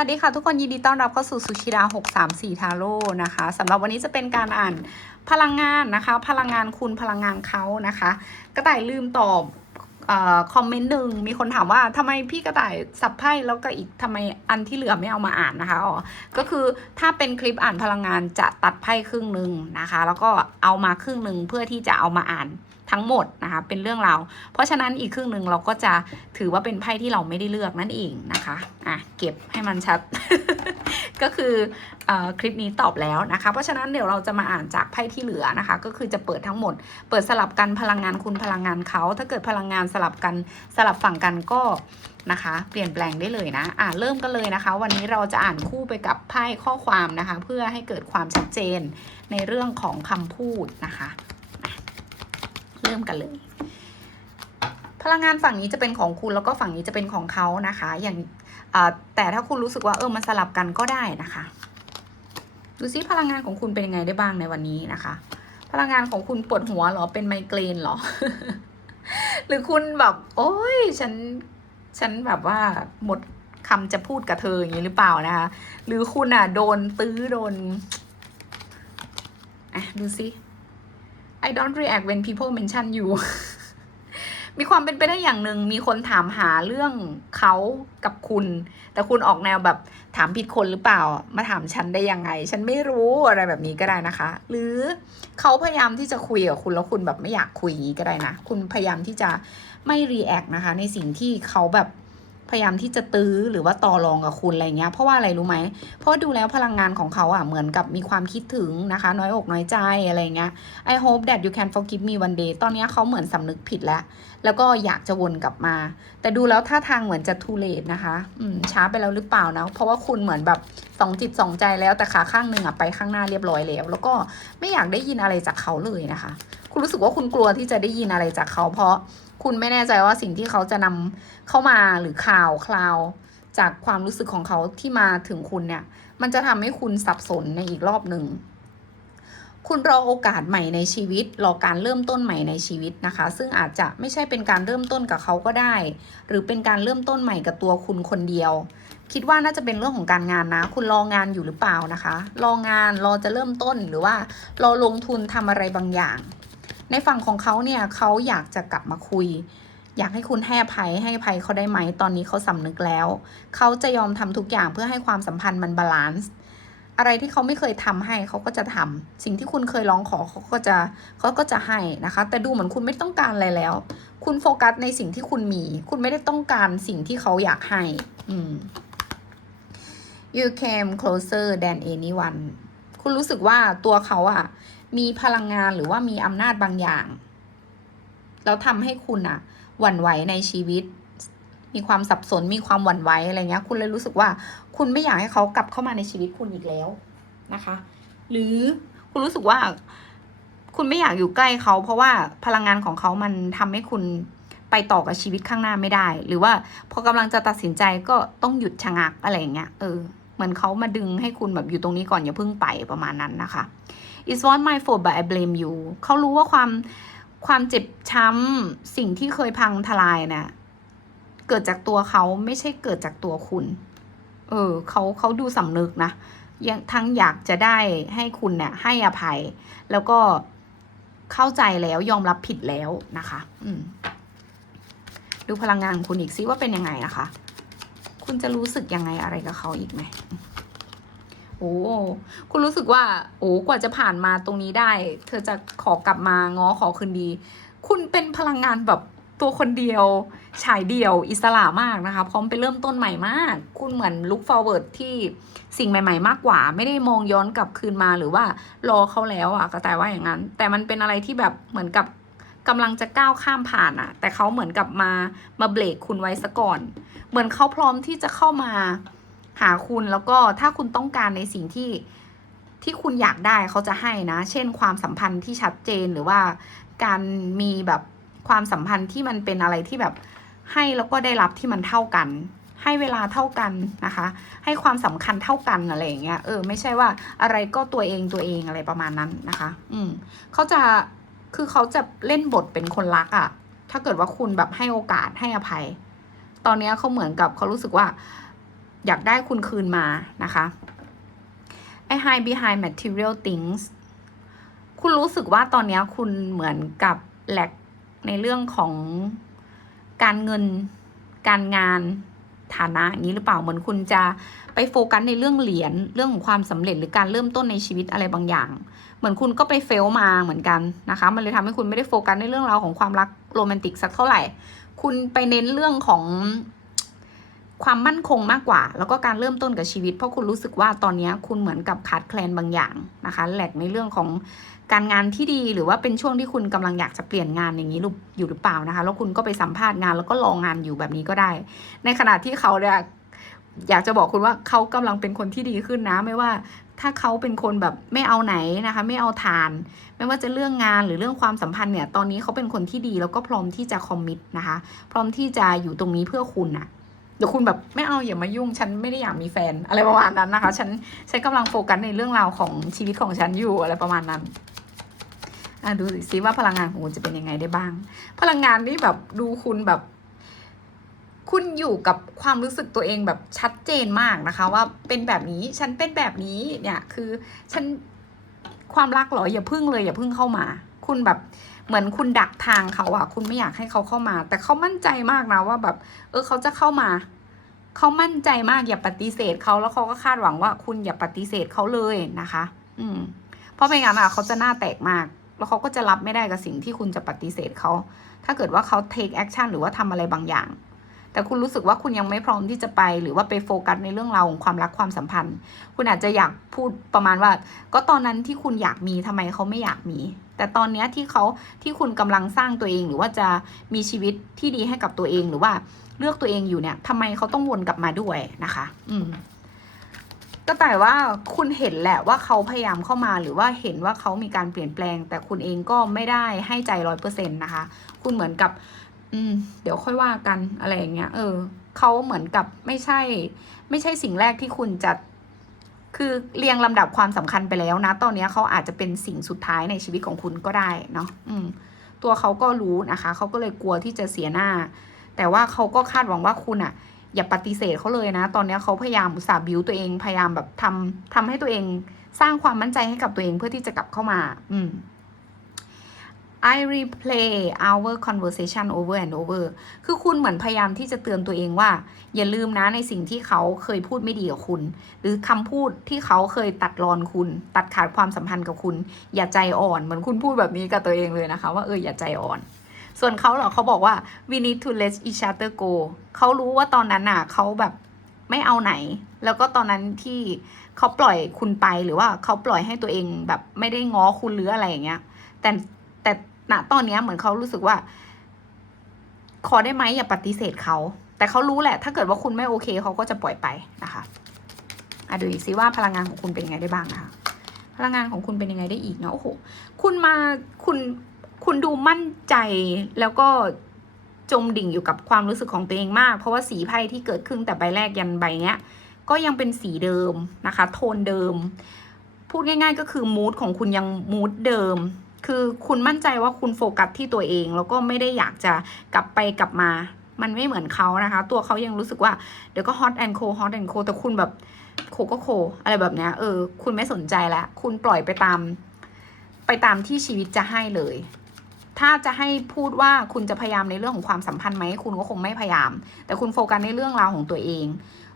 วัสดีค่ะทุกคนยินดีต้อนรับเข้าสู่สุชิดา634 ทาโร่นะคะสำหรับวันนี้จะเป็นการอ่านพลังงานนะคะ พลังงานคุณพลังงานเขานะคะ กระต่ายลืมตอบออคอมเมนต์หนึ่งมีคนถามว่าทำไมพี่กระต่ายสับไพ่แล้วก็อีกทำไมอันที่เหลือไม่เอามาอ่านนะคะอ๋อก็คือถ้าเป็นคลิปอ่านพลังงานจะตัดไพ่ครึ่งหนึ่งนะคะ แล้วก็เอามาครึ่งหนึ่งเพื่อที่จะเอามาอ่าน ทั้งหมดนะคะเป็นเรื่องราวเพราะฉะนั้นอีกครึ่งหนึ่งเราก็จะถือว่าเป็นไพ่ที่เราไม่ได้เลือกนั่นเองนะคะอะเก็บให้มันชัด ก็คืออคลิปนี้ตอบแล้วนะคะ เพราะฉะนั้นเดี๋ยวเราจะมาอ่านจากไพ่ที่เหลือนะคะ ก็คือจะเปิดทั้งหมด เปิดสลับกันพลังงานคุณพลังงานเขา ถ้าเกิดพลังงานสลับกันสลับฝั่งกันก็นะคะ เปลี่ยนแปลงได้เลยนะ อ่าเริ่มกันเลยนะคะ วันนี้เราจะอ่านคู่ไปกับไพ่ข้อความนะคะ เพื่อให้เกิดความชัดเจนในเรื่องของคำพูดนะคะ เริ่มกันเลย พลังงานฝั่งนี้จะเป็นของคุณแล้วก็ฝั่งนี้จะเป็นของเขานะคะ อย่างแต่ถ้าคุณรู้สึกว่าเออมันสลับกันก็ได้นะคะ ดูซิพลังงานของคุณเป็นยังไงได้บ้างในวันนี้นะคะ พลังงานของคุณปวดหัวเหรอเป็นไมเกรนเหรอ หรือคุณแบบ โอ้ยฉันฉันแบบว่าหมดคำจะพูดกับเธออย่างนี้หรือเปล่านะคะ หรือคุณอะโดนตื้อโดนอะดูซิ I don't react when people mention you มีความเป็นไปได้อย่างหนึ่งมีคนถามหาเรื่องเขากับคุณ แต่คุณออกแนวแบบถามผิดคนหรือเปล่า มาถามฉันได้ยังไง ฉันไม่รู้อะไรแบบนี้ก็ได้นะคะ หรือเขาพยายามที่จะคุยกับคุณแล้วคุณแบบไม่อยากคุยอย่างนี้ก็ได้นะ คุณพยายามที่จะไม่รีแอคนะคะ ในสิ่งที่เขาแบบ พยายามที่จะตื้อหรือว่าต่อรองกับคุณอะไรเงี้ย เพราะว่าอะไรรู้ไหม เพราะดูแล้วพลังงานของเขาอะเหมือนกับมีความคิดถึงนะคะ น้อยอกน้อยใจอะไรเงี้ย I hope that you can forgive me one day ตอนนี้เขาเหมือนสำนึกผิดแล้ว แล้วก็อยากจะวนกลับมา แต่ดูแล้วท่าทางเหมือนจะทูเลตนะคะ อืมช้าไปแล้วหรือเปล่านะ เพราะว่าคุณเหมือนแบบสองจิตสองใจแล้วแต่ขาข้างหนึ่งอะไปข้างหน้าเรียบร้อยแล้ว แล้วก็ไม่อยากได้ยินอะไรจากเขาเลยนะคะ คุณรู้สึกว่าคุณกลัวที่จะได้ยินอะไรจากเขาเพราะ คุณไม่แน่ใจว่าสิ่งที่เขาจะนำเข้ามาหรือข่าวคราว จากความรู้สึกของเขาที่มาถึงคุณเนี่ย มันจะทำให้คุณสับสนในอีกรอบหนึ่งคุณรอโอกาสใหม่ในชีวิต รอการเริ่มต้นใหม่ในชีวิตนะคะ ซึ่งอาจจะไม่ใช่เป็นการเริ่มต้นกับเขาก็ได้ หรือเป็นการเริ่มต้นใหม่กับตัวคุณคนเดียว คิดว่าน่าจะเป็นเรื่องของการงานนะ คุณรองานอยู่หรือเปล่านะคะ รองานรอจะเริ่มต้นหรือว่ารอลงทุนทำอะไรบางอย่าง ในฝั่งของเขาเนี่ยเขาอยากจะกลับมาคุย อยากให้คุณให้อภัยให้อภัยเขาได้ไหม ตอนนี้เขาสำนึกแล้ว เขาจะยอมทำทุกอย่างเพื่อให้ความสัมพันธ์มันบาลานซ์อะไรที่เขาไม่เคยทำให้เขาก็จะทำสิ่งที่คุณเคยร้องขอเขาก็จะเขาก็จะให้นะคะ แต่ดูเหมือนคุณไม่ต้องการอะไรแล้ว คุณโฟกัสในสิ่งที่คุณมี คุณไม่ได้ต้องการสิ่งที่เขาอยากให้ อืม you came closer than anyone คุณรู้สึกว่าตัวเขาอะ มีพลังงานหรือว่ามีอำนาจบางอย่าง แล้วทำให้คุณอะหวั่นไหวในชีวิต มีความสับสนมีความหวั่นไหวอะไรเงี้ย คุณเลยรู้สึกว่า คุณไม่อยากให้เขากลับเข้ามาในชีวิตคุณอีกแล้วนะคะ หรือคุณรู้สึกว่า คุณไม่อยากอยู่ใกล้เขา เพราะว่าพลังงานของเขามันทำให้คุณไปต่อกับชีวิตข้างหน้าไม่ได้ หรือว่าพอกำลังจะตัดสินใจก็ต้องหยุดชะงักอะไรอย่างเงี้ยเออเหมือนเขามาดึงให้คุณแบบอยู่ตรงนี้ก่อนอย่าเพิ่งไปประมาณนั้นนะคะ It's not my fault but I blame you เขารู้ว่าความความเจ็บช้ำสิ่งที่เคยพังทลายเนี่ยเกิดจากตัวเขาไม่ใช่เกิดจากตัวคุณ เออเขาเขาดูสำนึกนะยังทั้งอยากจะได้ให้คุณเนี่ยให้อภัย แล้วก็เข้าใจแล้วยอมรับผิดแล้วนะคะ อืมดูพลังงานของคุณอีกซิว่าเป็นยังไงนะคะ คุณจะรู้สึกยังไงอะไรกับเขาอีกไหม โอ้คุณรู้สึกว่า โอ้กว่าจะผ่านมาตรงนี้ได้ เธอจะขอกลับมาง้อขอคืนดี คุณเป็นพลังงานแบบตัวคนเดียวฉายเดี่ยวอิสระมากนะคะ พร้อมไปเริ่มต้นใหม่มาก คุณเหมือนลุก forward ที่สิ่งใหม่ ๆ มากกว่า ไม่ได้มองย้อนกลับคืนมาหรือว่ารอเขาแล้วอะก็แต่ว่าอย่างนั้น แต่มันเป็นอะไรที่แบบเหมือนกับกำลังจะก้าวข้ามผ่านอะแต่เขาเหมือนกับมามาเบรกคุณไว้ซะก่อน เหมือนเขาพร้อมที่จะเข้ามา หาคุณแล้วก็ถ้าคุณต้องการในสิ่งที่ที่คุณอยากได้เขาจะให้นะ เช่น ความสัมพันธ์ที่ชัดเจนหรือว่าการมีแบบความสัมพันธ์ที่มันเป็นอะไรที่แบบให้แล้วก็ได้รับที่มันเท่ากัน ให้เวลาเท่ากันนะคะ ให้ความสำคัญเท่ากันอะไรอย่างเงี้ยเออไม่ใช่ว่าอะไรก็ตัวเองตัวเองอะไรประมาณนั้นนะคะ อืมเขาจะคือเขาจะเล่นบทเป็นคนรักอะ่ะ ถ้าเกิดว่าคุณแบบให้โอกาสให้อภัย ตอนเนี้ยเขาเหมือนกับเขารู้สึกว่า อยากได้คุณคืนมานะคะไอ้ high behind material things คุณรู้สึกว่าตอนนี้คุณเหมือนกับแหลกในเรื่องของการเงินการงานฐานะอย่างนี้หรือเปล่าเหมือนคุณจะไปโฟกัสในเรื่องเหรียญเรื่องของความสำเร็จหรือการเริ่มต้นในชีวิตอะไรบางอย่าง เหมือนคุณก็ไปเฟลมาเหมือนกันนะคะ มันเลยทำให้คุณไม่ได้โฟกัสในเรื่องราวของความรักโรแมนติกสักเท่าไหร่ คุณไปเน้นเรื่องของ ความมั่นคงมากกว่า แล้วก็การเริ่มต้นกับชีวิต เพราะคุณรู้สึกว่าตอนนี้คุณเหมือนกับขาดแคลนบางอย่างนะคะแหลกในเรื่องของการงานที่ดีหรือว่าเป็นช่วงที่คุณกำลังอยากจะเปลี่ยนงานอย่างนี้อยู่หรือเปล่านะคะ แล้วคุณก็ไปสัมภาษณ์งานแล้วก็รองงานอยู่แบบนี้ก็ได้ ในขณะที่เขาเนี่ยอยากจะบอกคุณว่าเขากำลังเป็นคนที่ดีขึ้นนะ ไม่ว่าถ้าเขาเป็นคนแบบไม่เอาไหนนะคะ ไม่เอาทาน ไม่ว่าจะเรื่องงานหรือเรื่องความสัมพันธ์เนี่ย ตอนนี้เขาเป็นคนที่ดีแล้วก็พร้อมที่จะคอมมิตนะคะ พร้อมที่จะอยู่ตรงนี้เพื่อคุณนะ เดี๋ยวคุณแบบไม่เอาอย่ามายุ่ง ฉันไม่ได้อยากมีแฟนอะไรประมาณนั้นนะคะ ฉันฉันกำลังโฟกัสในเรื่องราวของชีวิตของฉันอยู่อะไรประมาณนั้นอะดูสิว่าพลังงานของคุณจะเป็นยังไงได้บ้าง พลังงานนี่แบบดูคุณแบบ คุณอยู่กับความรู้สึกตัวเองแบบชัดเจนมากนะคะ ว่าเป็นแบบนี้ฉันเป็นแบบนี้เนี่ย คือฉันความรักหรออย่าพึ่งเลยอย่าพึ่งเข้ามา คุณแบบ เหมือนคุณดักทางเขาอะคุณไม่อยากให้เขาเข้ามา แต่เขามั่นใจมากนะว่าแบบ เออเขาจะเข้ามา เขามั่นใจมากอย่าปฏิเสธเขาแล้วเขาก็คาดหวังว่า คุณอย่าปฏิเสธเขาเลยนะคะ อืม เพราะไม่งั้นอะเขาจะหน้าแตกมาก แล้วเขาก็จะรับไม่ได้กับสิ่งที่คุณจะปฏิเสธเขา ถ้าเกิดว่าเขา take action หรือว่าทำอะไรบางอย่าง แต่คุณรู้สึกว่าคุณยังไม่พร้อมที่จะไป หรือว่าไปโฟกัสในเรื่องราวของความรักความสัมพันธ์ คุณอาจจะอยากพูดประมาณว่า ก็ตอนนั้นที่คุณอยากมีทำไมเขาไม่อยากมี แต่ตอนนี้ที่เขาที่คุณกำลังสร้างตัวเอง หรือว่าจะมีชีวิตที่ดีให้กับตัวเองหรือว่าเลือกตัวเองอยู่เนี่ยทำไมเขาต้องวนกลับมาด้วยนะคะ อืมก็แต่ว่าคุณเห็นแหละว่าเขาพยายามเข้ามาหรือว่าเห็นว่าเขามีการเปลี่ยนแปลง แต่คุณเองก็ไม่ได้ให้ใจร้อยเปอร์เซ็นต์นะคะ คุณเหมือนกับ อืม เดี๋ยวค่อยว่ากันอะไรอย่างเงี้ย เออเขาเหมือนกับไม่ใช่ ไม่ใช่สิ่งแรกที่คุณจะคือเรียงลำดับความสำคัญไปแล้วนะ ตอนนี้เขาอาจจะเป็นสิ่งสุดท้ายในชีวิตของคุณก็ได้เนาะอืม ตัวเขาก็รู้นะคะเขาก็เลยกลัวที่จะเสียหน้า แต่ว่าเขาก็คาดหวังว่าคุณอะอย่าปฏิเสธเขาเลยนะ ตอนนี้เขาพยายามสาบิวตัวเองพยายามแบบทำทำให้ตัวเองสร้างความมั่นใจให้กับตัวเองเพื่อที่จะกลับเข้ามา อืม I replay our conversation over and over คือคุณเหมือนพยายามที่จะเตือนตัวเองว่า อย่าลืมนะในสิ่งที่เขาเคยพูดไม่ดีกับคุณ หรือคำพูดที่เขาเคยตัดรอนคุณ ตัดขาดความสัมพันธ์กับคุณ อย่าใจอ่อนเหมือนคุณพูดแบบนี้กับตัวเองเลยนะคะ ว่าเอออย่าใจอ่อนส่วนเขาเหรอเขาบอกว่า we need to let each other go เขารู้ว่าตอนนั้นน่ะเขาแบบไม่เอาไหน แล้วก็ตอนนั้นที่เขาปล่อยคุณไปหรือว่าเขาปล่อยให้ตัวเองแบบไม่ได้ง้อคุณหรืออะไรอย่างเงี้ย แต่แต่ ณตอนเนี้ยเหมือนเขารู้สึกว่า ขอได้ไหมอย่าปฏิเสธเขาแต่เขารู้แหละ ถ้าเกิดว่าคุณไม่โอเคเขาก็จะปล่อยไปนะคะอะดูอีกซิว่าพลังงานของคุณเป็นยังไงได้บ้างนะคะพลังงานของคุณเป็นยังไงได้อีกเนาะโอ้โหคุณมาคุณคุณดูมั่นใจแล้วก็จมดิ่งอยู่กับความรู้สึกของตัวเองมาก เพราะว่าสีไพ่ที่เกิดขึ้นแต่ใบแรกยันใบเนี้ย ก็ยังเป็นสีเดิมนะคะ โทนเดิม พูดง่าย ๆ ก็คือมูดของคุณยังมูดเดิม คือคุณมั่นใจว่าคุณโฟกัสที่ตัวเอง แล้วก็ไม่ได้อยากจะกลับไปกลับมา มันไม่เหมือนเขานะคะ ตัวเขายังรู้สึกว่าเดี๋ยวก็ฮอตแอนโคฮอตแอนโคแต่คุณแบบโคก็โค อะไรแบบเนี้ยเออ คุณไม่สนใจแล้ว คุณปล่อยไปตาม ไปตามที่ชีวิตจะให้เลย ถ้าจะให้พูดว่าคุณจะพยายามในเรื่องของความสัมพันธ์ไหมคุณก็คงไม่พยายาม แต่คุณโฟกัสในเรื่องราวของตัวเอง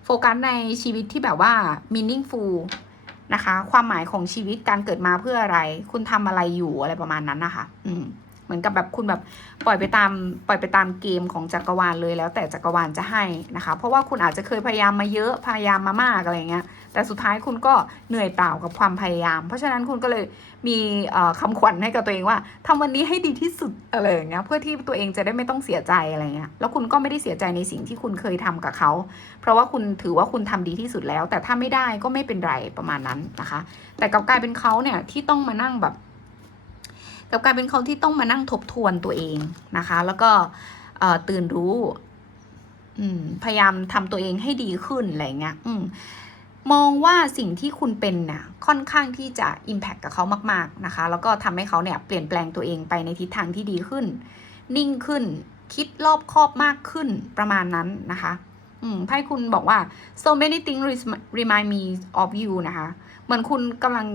โฟกัสในชีวิตที่แบบว่า meaningful นะคะ ความหมายของชีวิตการเกิดมาเพื่ออะไร คุณทำอะไรอยู่อะไรประมาณนั้นนะคะ อืม เหมือนกับแบบคุณแบบปล่อยไปตามปล่อยไปตามเกมของจักรวาลเลยแล้วแต่จักรวาลจะให้นะคะ เพราะว่าคุณอาจจะเคยพยายามมาเยอะพยายามมามากอะไรเงี้ยแต่สุดท้ายคุณก็เหนื่อยเปล่ากับความพยายาม เพราะฉะนั้นคุณก็เลยมีคำขวัญให้กับตัวเองว่าทำวันนี้ให้ดีที่สุดอะไรเงี้ยเพื่อที่ตัวเองจะได้ไม่ต้องเสียใจอะไรเงี้ยแล้วคุณก็ไม่ได้เสียใจในสิ่งที่คุณเคยทำกับเขา เพราะว่าคุณถือว่าคุณทำดีที่สุดแล้ว แต่ถ้าไม่ได้ก็ไม่เป็นไรประมาณนั้นนะคะ แต่กลับกลายเป็นเขาเนี่ยที่ต้องมานั่งแบบ กับกลายเป็นเขาที่ต้องมานั่งทบทวนตัวเองนะคะ แล้วก็ตื่นรู้พยายามทำตัวเองให้ดีขึ้นอะไรเงี้ยมมองว่าสิ่งที่คุณเป็นน่ะค่อนข้างที่จะ Impact กับเขามาก ๆนะคะ แล้วก็ทำให้เขาเนี่ยเปลี่ยนแปลงตัวเองไปในทิศทางที่ดีขึ้น นิ่งขึ้น คิดรอบคอบมากขึ้นประมาณนั้นนะคะไพ่คุณบอกว่า so many things remind me of you นะคะ เหมือนคุณกำลัง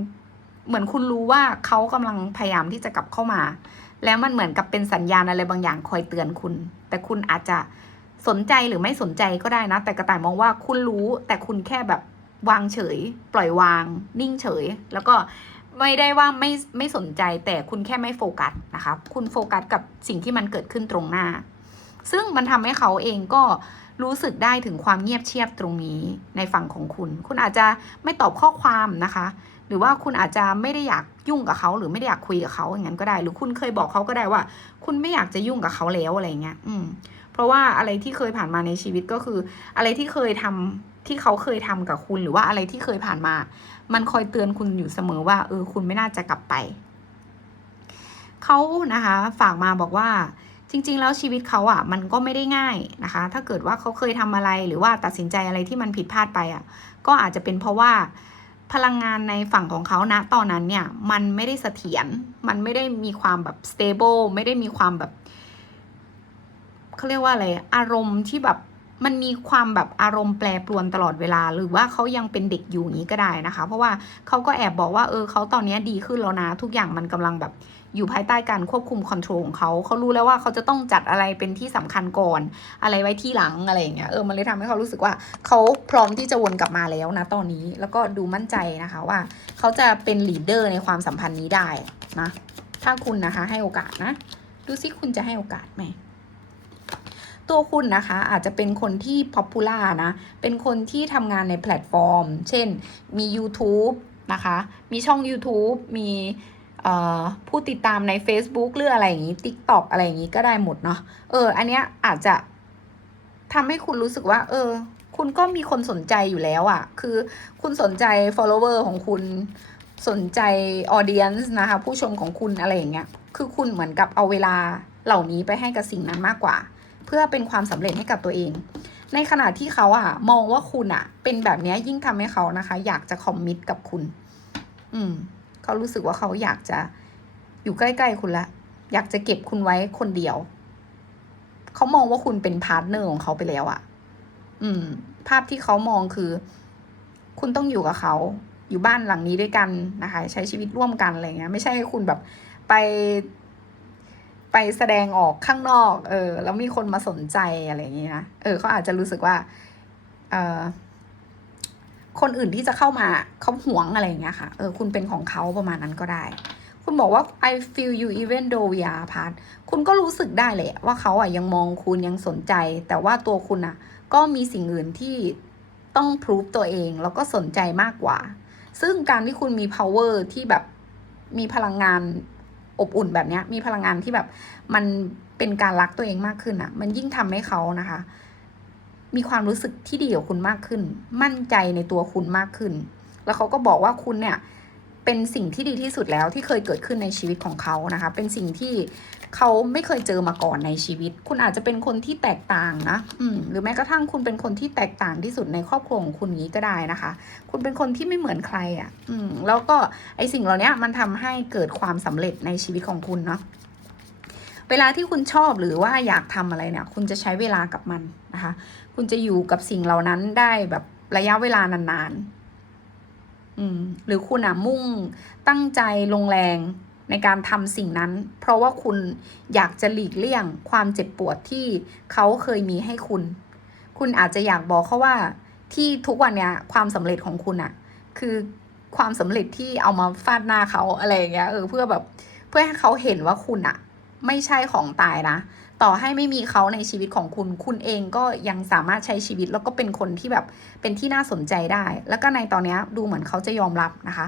เหมือนคุณรู้ว่าเขากำลังพยายามที่จะกลับเข้ามา แล้วมันเหมือนกับเป็นสัญญาณอะไรบางอย่างคอยเตือนคุณ แต่คุณอาจจะสนใจหรือไม่สนใจก็ได้นะ แต่กระต่ายมองว่าคุณรู้แต่คุณแค่แบบวางเฉย ปล่อยวาง นิ่งเฉย แล้วก็ไม่ได้ว่าไม่ไม่สนใจแต่คุณแค่ไม่โฟกัสนะคะคุณโฟกัสกับสิ่งที่มันเกิดขึ้นตรงหน้า ซึ่งมันทำให้เขาเองก็รู้สึกได้ถึงความเงียบเชียบตรงนี้ในฝั่งของคุณ คุณอาจจะไม่ตอบข้อความนะคะ หรือว่าคุณอาจจะไม่ได้อยากยุ่งกับเขาหรือไม่ได้อยากคุยกับเขาอย่างนั้นก็ได้ หรือคุณเคยบอกเขาก็ได้ว่า คุณไม่อยากจะยุ่งกับเขาแล้วอะไรเงี้ยอืม เพราะว่าอะไรที่เคยผ่านมาในชีวิตก็คือ อะไรที่เคยทำที่เขาเคยทำกับคุณหรือว่าอะไรที่เคยผ่านมา มันคอยเตือนคุณอยู่เสมอว่า เออ คุณไม่น่าจะกลับไปเขานะคะ ฝากมาบอกว่าจริง ๆ แล้วชีวิตเขาอะ มันก็ไม่ได้ง่ายนะคะ ถ้าเกิดว่าเขาเคยทำอะไรหรือว่าตัดสินใจอะไรที่มันผิดพลาดไปอะ ก็อาจจะเป็นเพราะว่า พลังงานในฝั่งของเขานะตอนนั้นเนี่ยมันไม่ได้เสถียรมันไม่ได้มีความแบบ stable ไม่ได้มีความแบบเขาเรียกว่าอะไรอารมณ์ที่แบบมันมีความแบบอารมณ์แปรปรวนตลอดเวลา หรือว่าเขายังเป็นเด็กอยู่อย่างนี้ก็ได้นะคะ เพราะว่าเขาก็แอบบอกว่าเออเขาตอนนี้ดีขึ้นแล้วนะทุกอย่างมันกำลังแบบ อยู่ภายใต้การควบคุมคอนโทรลของเขาเขารู้แล้วว่าเขาจะต้องจัดอะไรเป็นที่สำคัญก่อน อะไรไว้ที่หลังอะไรอย่างเงี้ยเออมันเลยทำให้เขารู้สึกว่าเขาพร้อมที่จะวนกลับมาแล้วนะตอนนี้แล้วก็ดูมั่นใจนะคะว่าเขาจะเป็นลีดเดอร์ในความสัมพันธ์นี้ได้นะถ้าคุณนะคะให้โอกาสนะ ดูซิคุณจะให้โอกาสไหมตัวคุณนะคะอาจจะเป็นคนที่ป๊อปปูล่านะ เป็นคนที่ทำงานในแพลตฟอร์ม เช่นมี YouTube นะคะ มีช่อง YouTube มี ผู้ติดตามใน Facebook หรืออะไรอย่างนี้ TikTok อะไรอย่างนี้ก็ได้หมดเนาะเออ อันเนี้ยอาจจะทำให้คุณรู้สึกว่า เออ คุณก็มีคนสนใจอยู่แล้วอะ่ะ คือคุณสนใจ follower ของคุณสนใจ audience นะคะ ผู้ชมของคุณอะไรอย่างเงี้ย คือคุณเหมือนกับเอาเวลาเหล่านี้ไปให้กับสิ่งนั้นมากกว่า เพื่อเป็นความสำเร็จให้กับตัวเอง ในขณะที่เขาอะมองว่าคุณอะเป็นแบบนี้ยยิ่งทำให้เขานะคะ อยากจะคอมมิตกับคุณ อืม เขารู้สึกว่าเขาอยากจะอยู่ใกล้ๆคุณละ อยากจะเก็บคุณไว้คนเดียว เขามองว่าคุณเป็นพาร์ทเนอร์ของเขาไปแล้วอะอืม ภาพที่เขามองคือ คุณต้องอยู่กับเขาอยู่บ้านหลังนี้ด้วยกันนะคะ ใช้ชีวิตร่วมกันอะไรเงี้ย ไม่ใช่คุณแบบไป ไปแสดงออกข้างนอก เออ แล้วมีคนมาสนใจอะไรอย่างงี้ยนะเออเขาอาจจะรู้สึกว่า เออ คนอื่นที่จะเข้ามาเขาหวงอะไรอย่างเงี้ยค่ะ เออ คุณเป็นของเขาประมาณนั้นก็ได้ คุณบอกว่า I feel you even though we are apart คุณก็รู้สึกได้เลยว่าเขาอะยังมองคุณยังสนใจ แต่ว่าตัวคุณอะ ก็มีสิ่งอื่นที่ต้องพ o ู v ตัวเองแล้วก็สนใจมากกว่า ซึ่งการที่คุณมี power ที่แบบมีพลังงานอบอุ่นแบบเนี้ยมีพลังงานที่แบบมันเป็นการรักตัวเองมากขึ้นอะ มันยิ่งทำให้เขานะคะ มีความรู้สึกที่ดีกับคุณมากขึ้น มั่นใจในตัวคุณมากขึ้น แล้วเขาก็บอกว่าคุณเนี่ยเป็นสิ่งที่ดีที่สุดแล้วที่เคยเกิดขึ้นในชีวิตของเขานะคะ เป็นสิ่งที่เขาไม่เคยเจอมาก่อนในชีวิต คุณอาจจะเป็นคนที่แตกต่างนะอืมหรือแม้กระทั่งคุณเป็นคนที่แตกต่างที่สุดในครอบครัวของคุณนี้ก็ได้นะคะ คุณเป็นคนที่ไม่เหมือนใครอะ่ะ อืมแล้วก็ไอสิ่งเหล่านี้มันทำให้เกิดความสำเร็จในชีวิตของคุณเนาะ เวลาที่คุณชอบหรือว่าอยากทำอะไรเนี่ย คุณจะใช้เวลากับมันนะคะ คุณจะอยู่กับสิ่งเหล่านั้นได้แบบระยะเวลานานๆอืมหรือคุณอะมุ่งตั้งใจลงแรงในการทำสิ่งนั้น เพราะว่าคุณอยากจะหลีกเลี่ยงความเจ็บปวดที่เขาเคยมีให้คุณ คุณอาจจะอยากบอกเขาว่าที่ทุกวันเนี้ยความสำเร็จของคุณอะคือความสำเร็จที่เอามาฟาดหน้าเขาอะไรอย่างเงี้ยเออเพื่อแบบเพื่อให้เขาเห็นว่าคุณอะ ไม่ใช่ของตายนะต่อให้ไม่มีเขาในชีวิตของคุณ คุณเองก็ยังสามารถใช้ชีวิตแล้วก็เป็นคนที่แบบเป็นที่น่าสนใจได้ แล้วก็ในตอนนี้ดูเหมือนเขาจะยอมรับนะคะ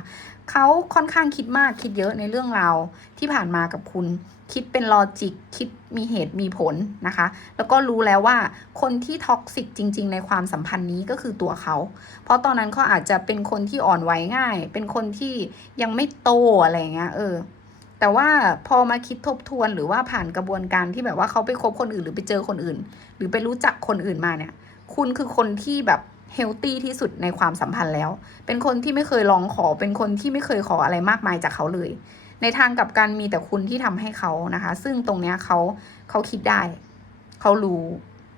เขาค่อนข้างคิดมากคิดเยอะในเรื่องราวที่ผ่านมากับคุณ คิดเป็นลอจิกคิดมีเหตุมีผลนะคะ แล้วก็รู้แล้วว่าคนที่ท็อกซิกจริง ๆ ในความสัมพันธ์นี้ก็คือตัวเขา เพราะตอนนั้นเขาอาจจะเป็นคนที่อ่อนไหวง่าย เป็นคนที่ยังไม่โตอะไรอย่างเงี้ยเออ แต่ว่าพอมาคิดทบทวนหรือว่าผ่านกระบวนการที่แบบว่าเขาไปคบคนอื่นหรือไปเจอคนอื่น หรือไปรู้จักคนอื่นมาเนี่ย คุณคือคนที่แบบเฮลตี้ที่สุดในความสัมพันธ์แล้ว เป็นคนที่ไม่เคยร้องขอ เป็นคนที่ไม่เคยขออะไรมากมายจากเขาเลย ในทางกับกันมีแต่คุณที่ทำให้เขานะคะ ซึ่งตรงเนี้ยเขาเขาคิดได้ เขารู้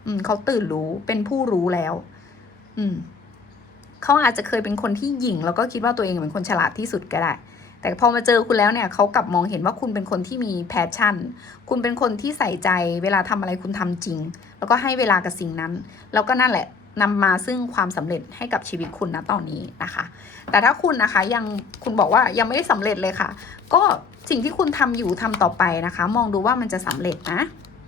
อืมเขาตื่นรู้ เป็นผู้รู้แล้ว อืมเขาอาจจะเคยเป็นคนที่หยิ่ง แล้วก็คิดว่าตัวเองเป็นคนฉลาดที่สุดก็ได้ แต่พอมาเจอคุณแล้วเนี่ยเขากลับมองเห็นว่าคุณเป็นคนที่มีแพชชั่น คุณเป็นคนที่ใส่ใจ เวลาทำอะไรคุณทำจริง แล้วก็ให้เวลากับสิ่งนั้น แล้วก็นั่นแหละนำมาซึ่งความสำเร็จให้กับชีวิตคุณนะตอนนี้นะคะ แต่ถ้าคุณนะคะยังคุณบอกว่ายังไม่ได้สำเร็จเลยค่ะ ก็สิ่งที่คุณทำอยู่ทำต่อไปนะคะ มองดูว่ามันจะสำเร็จนะ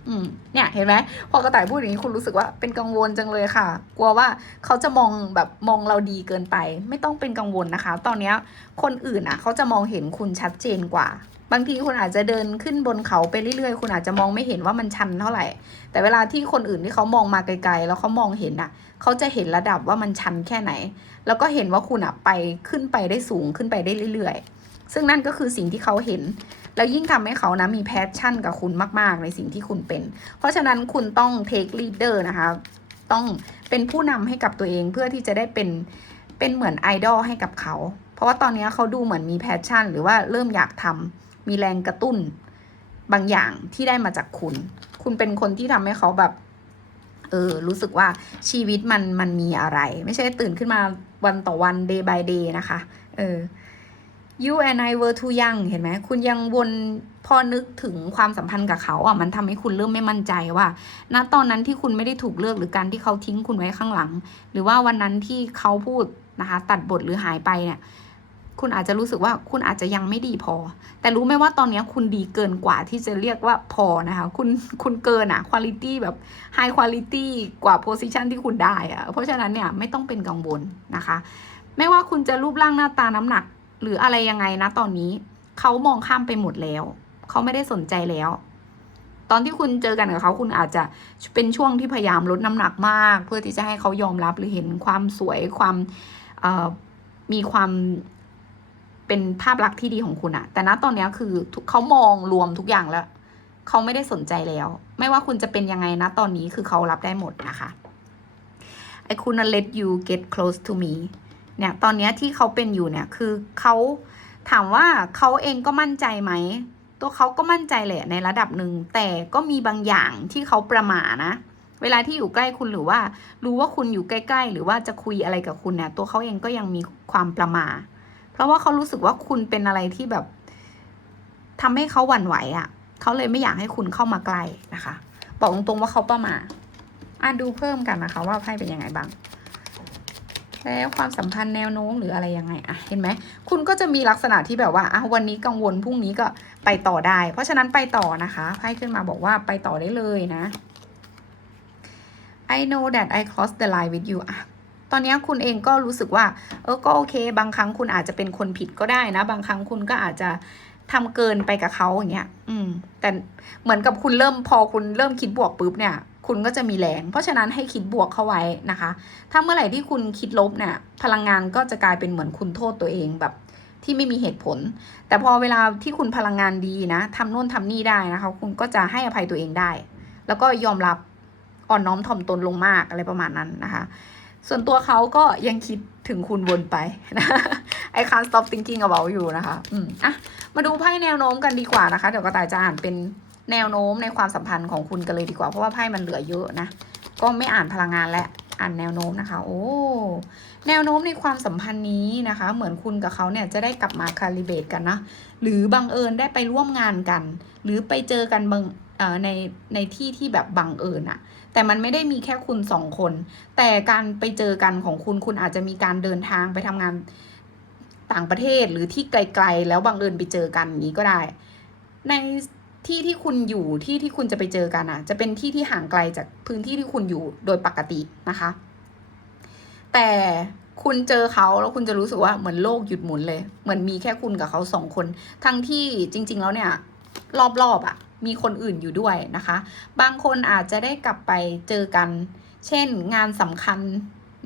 อืมเนี่ยเห็นไหมพอกระต่ายพูดอย่างนี้คุณรู้สึกว่าเป็นกังวลจังเลยค่ะ กลัวว่าเขาจะมองแบบมองเราดีเกินไป ไม่ต้องเป็นกังวลนะคะ ตอนเนี้ยคนอื่นอะ เขาจะมองเห็นคุณชัดเจนกว่า บางทีคุณอาจจะเดินขึ้นบนเขาไปเรื่อยๆ คุณอาจจะมองไม่เห็นว่ามันชันเท่าไหร่ แต่เวลาที่คนอื่นที่เขามองมาไกลๆ แล้วเขามองเห็นอะ เขาจะเห็นระดับว่ามันชันแค่ไหน แล้วก็เห็นว่าคุณอะไปขึ้นไปได้สูงขึ้นไปได้เรื่อยๆ ซึ่งนั่นก็คือสิ่งที่เขาเห็น แล้วยิ่งทำให้เขานะมีแพชชั่นกับคุณมากๆ ในสิ่งที่คุณเป็น เพราะฉะนั้นคุณต้อง take leader นะคะ ต้องเป็นผู้นำให้กับตัวเองเพื่อที่จะได้เป็นเป็นเหมือนไอดอลให้กับเขา เพราะว่าตอนนี้เขาดูเหมือนมีแพชชั่น หรือว่าเริ่มอยากทำมีแรงกระตุ้นบางอย่างที่ได้มาจากคุณ คุณเป็นคนที่ทำให้เขาแบบเออรู้สึกว่าชีวิตมันมันมีอะไร ไม่ใช่ตื่นขึ้นมาวันต่อวัน day by day นะคะ เออ you and I were too young เห็นไหมคุณยังวนพอนึกถึงความสัมพันธ์กับเขาอะมันทำให้คุณเริ่มไม่มั่นใจว่า ณตอนนั้นที่คุณไม่ได้ถูกเลือกหรือการที่เขาทิ้งคุณไว้ข้างหลัง หรือว่าวันนั้นที่เขาพูดนะคะ ตัดบทหรือหายไปเนี่ย คุณอาจจะรู้สึกว่าคุณอาจจะยังไม่ดีพอ แต่รู้ไหมว่าตอนนี้คุณดีเกินกว่าที่จะเรียกว่าพอนะคะ คุณคุณเกินอะคุณภาพแบบ high quality กว่า position ที่คุณได้อะเพราะฉะนั้นเนี่ยไม่ต้องเป็นกังวลนะคะ ไม่ว่าคุณจะรูปร่างหน้าตาน้ำหนัก หรืออะไรยังไงนะตอนนี้เขามองข้ามไปหมดแล้ว เขาไม่ได้สนใจแล้ว ตอนที่คุณเจอกันกับเขาคุณอาจจะเป็นช่วงที่พยายามลดน้ำหนักมาก เพื่อที่จะให้เขายอมรับหรือเห็นความสวยความมีความเป็นภาพลักษณ์ที่ดีของคุณอะแต่ณตอนนี้คือเขามองรวมทุกอย่างแล้วเขาไม่ได้สนใจแล้ว ไม่ว่าคุณจะเป็นยังไงนะตอนนี้คือเขารับได้หมดนะคะ I couldn't let you get close to me เนี่ยตอนนี้ที่เขาเป็นอยู่เนี่ยคือเขาถามว่าเขาเองก็มั่นใจไหม ตัวเขาก็มั่นใจแหละในระดับหนึ่ง แต่ก็มีบางอย่างที่เขาประมานะ เวลาที่อยู่ใกล้คุณหรือว่า รู้ว่าคุณอยู่ใกล้ๆ หรือว่าจะคุยอะไรกับคุณเนี่ยตัวเขาเองก็ยังมีความประมา เพราะว่าเขารู้สึกว่าคุณเป็นอะไรที่แบบทำให้เขาหวั่นไหวอะ่ะเขาเลยไม่อยากให้คุณเข้ามาใกล้นะคะ บอกตรงๆว่าเขาประมาอะดูเพิ่มกันนะคะ ว่าไพ่เป็นยังไงบ้าง แล้วความสัมพันธ์แนวโน้มหรืออะไรยังไงอะเห็นไหมคุณก็จะมีลักษณะที่แบบว่าอะวันนี้กังวลพรุ่งนี้ก็ไปต่อได้ เพราะฉะนั้นไปต่อนะคะไพ่ขึ้นมาบอกว่าไปต่อได้เลยนะ I know that I crossed the line with you อะตอนนี้คุณเองก็รู้สึกว่า เออก็โอเค บางครั้งคุณอาจจะเป็นคนผิดก็ได้นะ บางครั้งคุณก็อาจจะทำเกินไปกับเขาอย่างเงี้ย อืม แต่เหมือนกับคุณเริ่มพอคุณเริ่มคิดบวกปุ๊บเนี่ย คุณก็จะมีแรง เพราะฉะนั้นให้คิดบวกเข้าไว้นะคะ ถ้าเมื่อไหร่ที่คุณคิดลบเนี่ยพลังงานก็จะกลายเป็นเหมือนคุณโทษตัวเองแบบที่ไม่มีเหตุผล แต่พอเวลาที่คุณพลังงานดีนะทำโน่นทำนี่ได้นะคะ คุณก็จะให้อภัยตัวเองได้ แล้วก็ยอมรับอ่อนน้อมถ่อมตนลงมากอะไรประมาณนั้นนะคะ ส่วนตัวเขาก็ยังคิดถึงคุณวนไปนะไอค can't stop thinking about you นะคะ อืมอะ มาดูไพ่แนวโน้มกันดีกว่านะคะ เดี๋ยวกระต่ายจะอ่านเป็น แนวโน้มในความสัมพันธ์ของคุณกันเลยดีกว่า เพราะว่าไพ่มันเหลือเยอะนะ ก็ไม่อ่านพลังงานและอ่านแนวโน้มนะคะ โอ้แนวโน้มในความสัมพันธ์นี้นะคะ เหมือนคุณกับเขาเนี่ยจะได้กลับมาคาลิเบตกันนะ หรือบังเอิญได้ไปร่วมงานกัน หรือไปเจอกันบงในในที่ที่แบบบังเอิญอะแต่มันไม่ได้มีแค่คุณสองคน แต่การไปเจอกันของคุณคุณอาจจะมีการเดินทางไปทำงานต่างประเทศหรือที่ไกล ๆ แล้วบังเอิญไปเจอกันอย่างนี้ก็ได้ ใน ที่ที่คุณอยู่ที่ที่คุณจะไปเจอกันอะ จะเป็นที่ที่ห่างไกลจากพื้นที่ที่คุณอยู่โดยปกตินะคะ แต่คุณเจอเขาแล้วคุณจะรู้สึกว่าเหมือนโลกหยุดหมุนเลย เหมือนมีแค่คุณกับเขาสองคน ทั้งที่จริง ๆ แล้วเนี่ย รอบๆอะ มีคนอื่นอยู่ด้วยนะคะ บางคนอาจจะได้กลับไปเจอกัน เช่น งานสำคัญ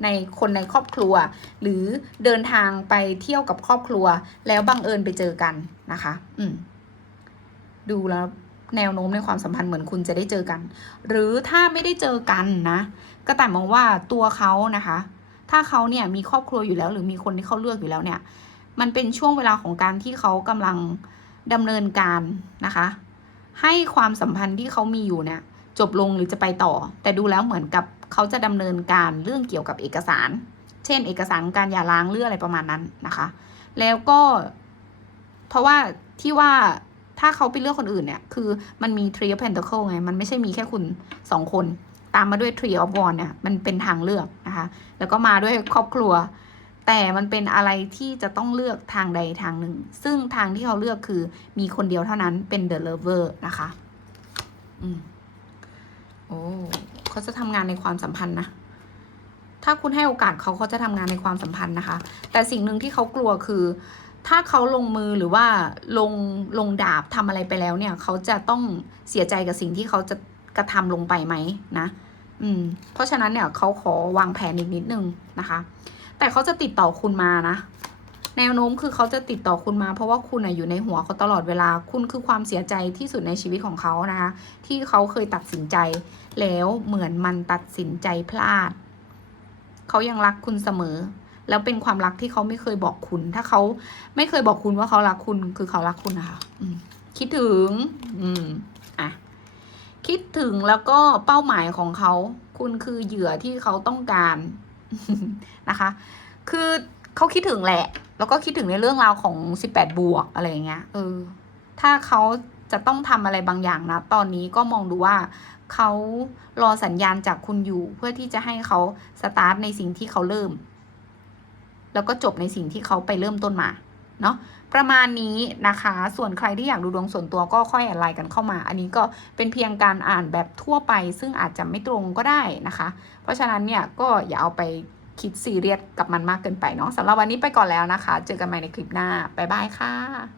ในคนในครอบครัว หรือเดินทางไปเที่ยวกับครอบครัว แล้วบังเอิญไปเจอกันนะคะ อืม ดูแล้วแนวโน้มในความสัมพันธ์เหมือนคุณจะได้เจอกัน หรือถ้าไม่ได้เจอกันนะก็แต่มองว่าตัวเขานะคะ ถ้าเขาเนี่ยมีครอบครัวอยู่แล้ว หรือมีคนที่เขาเลือกอยู่แล้วเนี่ย มันเป็นช่วงเวลาของการที่เขากำลังดำเนินการนะคะ ให้ความสัมพันธ์ที่เขามีอยู่เนี่ยจบลงหรือจะไปต่อ แต่ดูแล้วเหมือนกับเขาจะดำเนินการเรื่องเกี่ยวกับเอกสาร เช่น เอกสารการหย่าร้างหรืออะไรประมาณนั้นนะคะ แล้วก็เพราะว่าที่ว่า ถ้าเขาไปเลือกคนอื่นเนี่ย คือมันมี Tree of pentacle ไง มันไม่ใช่มีแค่คุณสองคน ตามมาด้วย Tree of wands เนี่ย มันเป็นทางเลือกนะคะ แล้วก็มาด้วยครอบครัว แต่มันเป็นอะไรที่จะต้องเลือกทางใดทางหนึ่ง ซึ่งทางที่เขาเลือกคือมีคนเดียวเท่านั้นเป็น the lover นะคะ อืม โอ้เขาจะทำงานในความสัมพันธ์นะถ้าคุณให้โอกาสเขาเขาจะทำงานในความสัมพันธ์นะคะ แต่สิ่งหนึ่งที่เขากลัวคือ ถ้าเขาลงมือหรือว่าลงลงดาบทำอะไรไปแล้วเนี่ย เขาจะต้องเสียใจกับสิ่งที่เขาจะกระทำลงไปไหมนะ อืม เพราะฉะนั้นเนี่ยเขาขอวางแผนอีกนิดนึงนะคะ แต่เขาจะติดต่อคุณมานะ แนวโน้มคือเขาจะติดต่อคุณมา เพราะว่าคุณอะอยู่ในหัวเขาตลอดเวลา คุณคือความเสียใจที่สุดในชีวิตของเขานะคะ ที่เขาเคยตัดสินใจ แล้วเหมือนมันตัดสินใจพลาด เขายังรักคุณเสมอ แล้วเป็นความรักที่เขาไม่เคยบอกคุณ ถ้าเขาไม่เคยบอกคุณว่าเขารักคุณคือเขารักคุณนะคะคิดถึง อืมอะคิดถึงแล้วก็เป้าหมายของเขา คุณคือเหยื่อที่เขาต้องการนะคะ คือเขาคิดถึงแหละ แล้วก็คิดถึงในเรื่องราวของ18บวกอะไรอย่างเงี้ยเออ ถ้าเขาจะต้องทำอะไรบางอย่างนะ ตอนนี้ก็มองดูว่าเขารอสัญญาณจากคุณอยู่ เพื่อที่จะให้เขาสตาร์ทในสิ่งที่เขาเริ่ม แล้วก็จบในสิ่งที่เขาไปเริ่มต้นมาเนาะประมาณนี้นะคะ ส่วนใครที่อยากดูดวงส่วนตัวก็ค่อยแอดไลน์กันเข้ามา อันนี้ก็เป็นเพียงการอ่านแบบทั่วไป ซึ่งอาจจะไม่ตรงก็ได้นะคะ เพราะฉะนั้นเนี่ยก็อย่าเอาไปคิดซีเรียสกับมันมากเกินไปเนาะสำหรับวันนี้ไปก่อนแล้วนะคะ เจอกันใหม่ในคลิปหน้า บ๊ายบายค่ะ